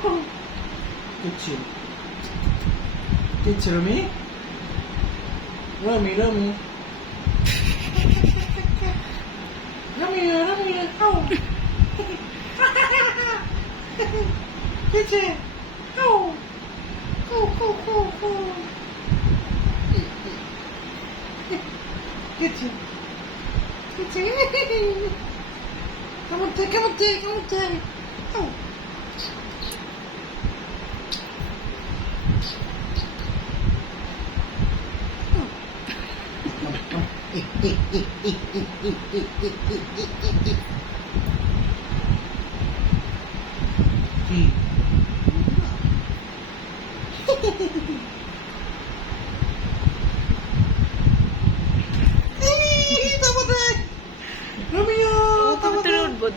কিচ্ছু কিচ্ছু রমি রমি রমি রমি রমি খাও কিচ্ছে খাও খাও খাও খাও খাও কিচ্ছে কিচ্ছে কেমন কেমন কেমন খাও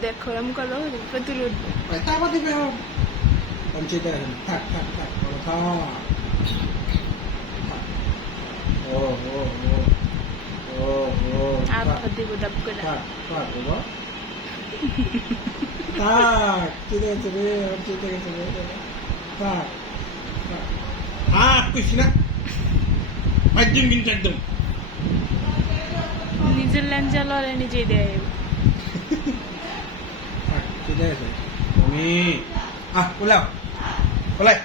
দেখো এরকম করো তুলে উঠবো থাক থাক থাক থাক ও ও ও ও ও আবার দিব ডাব করে থাক থাক বাবা থাক চিড়ে গেছে রে চিড়ে গেছে রে থাক থাক কইছি না একদম কিন্তু একদম নিজের ল্যাঞ্চা লড়ে নিজেই দেয় থাক চিড়ে গেছে তুমি ওলাও ওলাই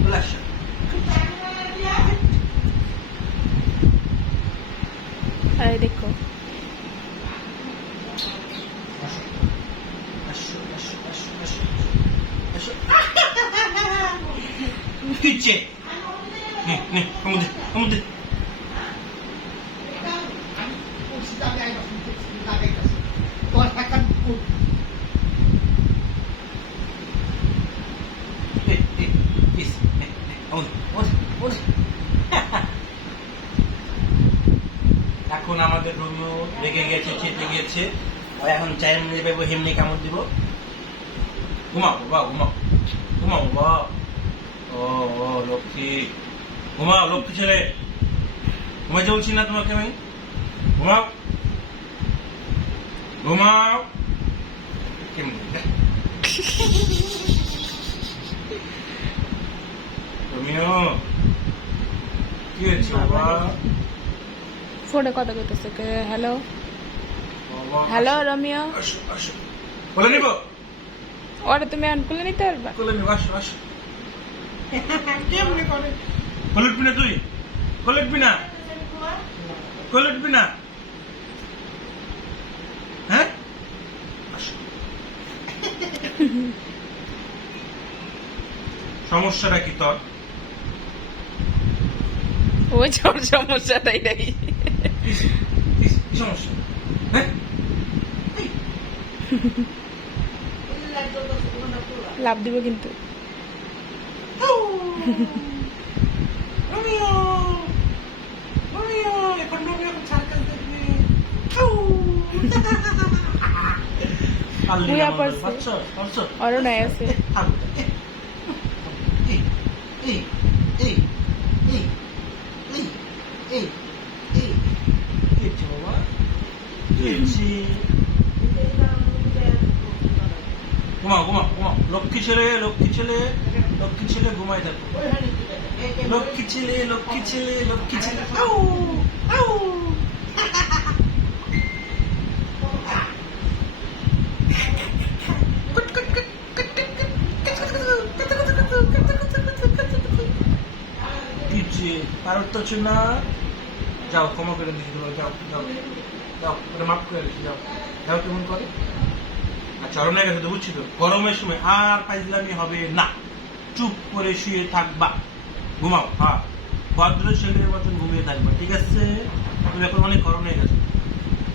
ওলা আরে দেখো কিচ্ছে নে নে আমাদের আমাদের এখন আমাদের রোমিও রেগে গেছে চেতে গেছে এখন চাই পাবো হেমনি কামড় দিব ঘুমাও বাবা ঘুমাও ঘুমাও বাবা ও ও লক্ষ্মী ঘুমাও লক্ষ্মী ছেলে ঘুমাইতে বলছি না তোমাকে আমি ঘুমাও ঘুমাও কেমন রোমিও কি হয়েছে বাবা ফোনে কথা কইতেছে হ্যালো হ্যালো রমিও আসো আসো বলে নিব ওরে তুমি এখন খুলে নিতে পারবা কোলে নিব আসো আসো কেমনে করে কোলে উঠবি না তুই কোলে উঠবি না কোলে উঠবি না হ্যাঁ আসো সমস্যাটা কি তোর ওই ছোট সমস্যাটাই নাই কি সমস্যা হ্যাঁ লাভ দিব কিন্তু আরো নাই আছে ঘুমাও ঘুমাও ঘুমাও লক্ষ্মী ছেলে লক্ষ্মী ছেলে লক্ষ্মী ছেলে ঘুমাই থাকো লক্ষ্মী ছেলে লক্ষ্মী ছেলে লক্ষ্মী ছেলে পারত তো না যাও ক্ষমা করে দিচ্ছি যাও যাও যাও ওটা মাফ করে দিচ্ছি যাও যাও কেমন করে চরণে গেছে তো বুঝছি তো গরমের সময় আর পাইজলামি হবে না চুপ করে শুয়ে থাকবা ঘুমাও হ্যাঁ ভদ্র ছেলের মতন ঘুমিয়ে থাকবা ঠিক আছে তুমি এখন অনেক গরম হয়ে গেছে